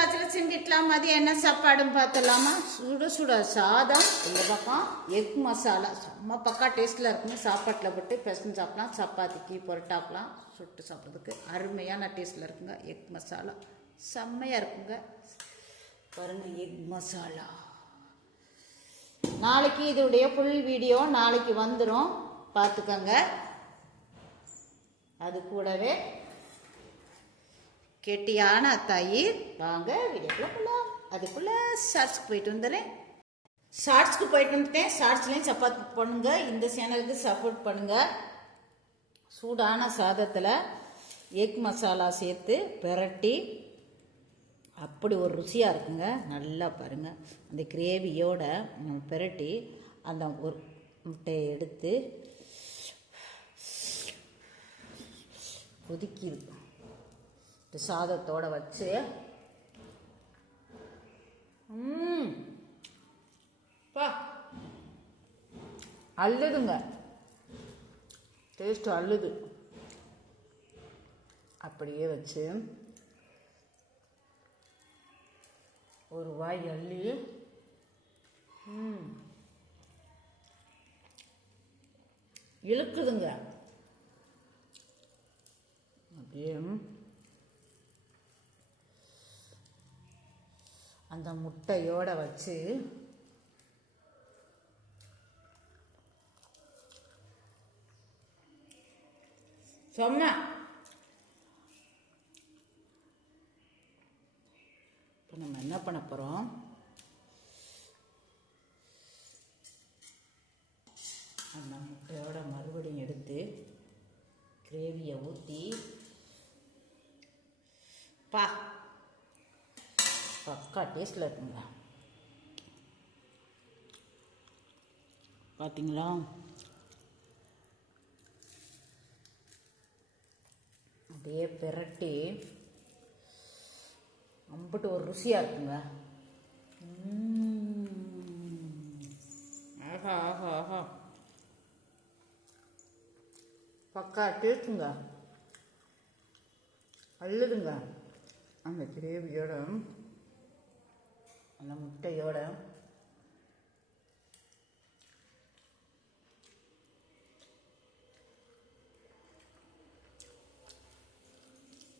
விருராஜில் செஞ்சிடலாம். மதியம் என்ன சாப்பாடுன்னு பார்த்துடலாமா? சுட சுட சாதம், இந்த பக்கம் எக் மசாலா செம்ம பக்கா டேஸ்ட்டில் இருக்குங்க. சாப்பாட்டில் போட்டு பெசஞ்சு சாப்பிடலாம், சப்பாத்திக்கு பொரோட்டாக்கெலாம் சுட்டு சாப்பிட்றதுக்கு அருமையான டேஸ்ட்டில் இருக்குங்க. எக் மசாலா செம்மையாக இருக்குங்க. பாருங்கள், எக் மசாலா. நாளைக்கு இதோடைய ஃபுல் வீடியோ நாளைக்கு வந்துடும், பார்த்துக்கோங்க. அது கூடவே கெட்டியான தயிர். வாங்க வீடியோக்குள்ள போகலாம். அதுக்குள்ளே ஷார்ட்ஸ்க்கு போயிட்டு வந்துடுறேன். ஷார்ட்ஸ்க்கு போயிட்டு வந்துட்டேன். ஷார்ட்ஸ்லேயும் சப்பாத்தி பண்ணுங்க. இந்த சேனலுக்கு சப்போர்ட் பண்ணுங்க. சூடான சாதத்தில் எக் மசாலா சேர்த்து பிரட்டி அப்படி ஒரு ருசியாக இருக்குங்க. நல்லா பாருங்கள், அந்த கிரேவியோட பிரட்டி அந்த ஒரு முட்டையை எடுத்து கொதிக்கிது சாதத்தோட வச்சு அள்ளுதுங்க, டேஸ்ட் அள்ளுது. அப்படியே வச்சு ஒரு வாய் அள்ளி இழுக்குதுங்க. அப்படியே அந்த முட்டையோட வச்சு சொன்ன இப்போ நம்ம என்ன பண்ண போகிறோம், அந்த முட்டையோட மறுபடியும் எடுத்து கிரேவியை ஊற்றி பக்கா டேஸ்ட்டில் இருக்குங்க. பார்த்தீங்களா? அப்படியே பிரட்டி அம்பிட்டு ஒரு ருசியாக இருக்குங்க. ஆஹா ஆஹா ஆஹா, பக்கா டேஸ்ட்டுங்க. அள்ளுதுங்க அந்த கிரேவியோட அந்த முட்டையோட.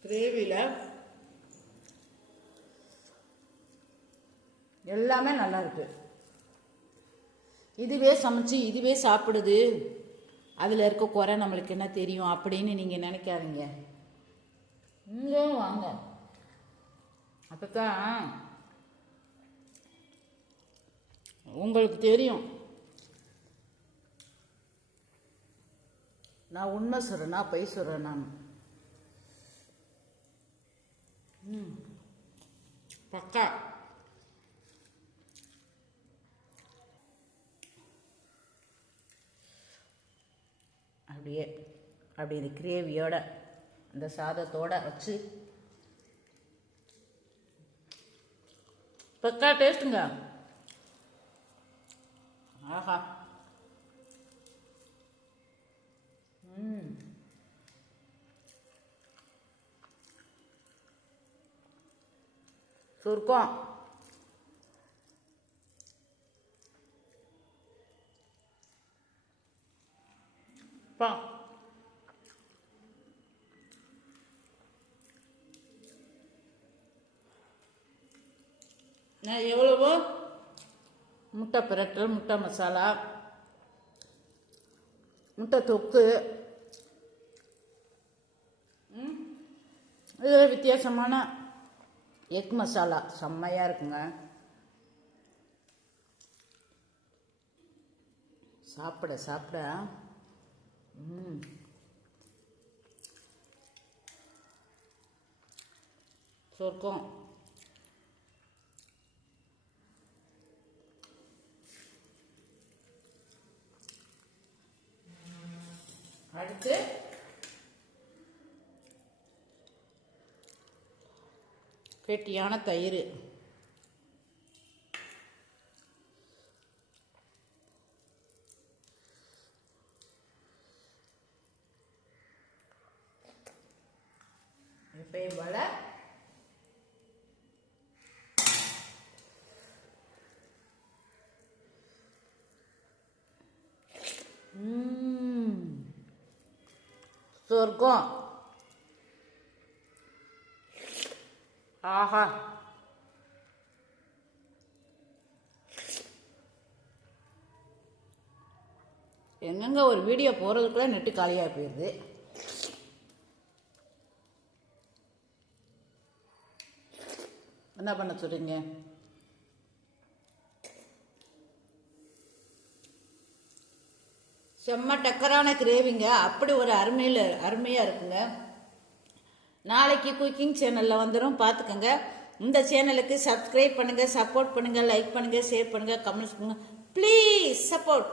கிரேவியில் எல்லாமே நல்லா இருக்கு. இதுவே சமைச்சு இதுவே சாப்பிடுது, அதில் இருக்க குறை நம்மளுக்கு என்ன தெரியும் அப்படின்னு நீங்கள் நினைக்காதீங்க. இங்கே வாங்க, அப்போதான் உங்களுக்கு தெரியும் நான் உண்மை சொல்கிறேன்னா பொய் சொல்கிறேன். நான் பக்கா அப்படியே அப்படி இந்த கிரேவியோட அந்த சாதத்தோட வச்சு பக்கா டேஸ்ட்டுங்க. ஆஹா, சுருக்கம். நான் எவ்வளவோ முட்டை பிரட்டல், முட்டை மசாலா, முட்டை தொக்கு, இதில் வித்தியாசமான எக் மசாலா செம்மையாக இருக்குங்க. சாப்பிட சாப்பிட சொர்க்கம். அடுத்து கெட்டியான தயிர். எப்பயும் போல சொர்க்கம். ஆஹா, எங்கெங்க ஒரு வீடியோ போகிறதுக்குள்ள நெட்டு காலியாக போயிடுது. என்ன பண்ண சொல்றீங்க? செம்ம டக்கரான கிரேவிங்க, அப்படி ஒரு அருமையாக இருக்குங்க. நாளைக்கு குக்கிங் சேனலில் வந்துடும், பார்த்துக்கோங்க. இந்த சேனலுக்கு சப்ஸ்கிரைப் பண்ணுங்கள், சப்போர்ட் பண்ணுங்கள், லைக் பண்ணுங்கள், ஷேர் பண்ணுங்கள், கமெண்ட்ஸ் பண்ணுங்கள். Please support.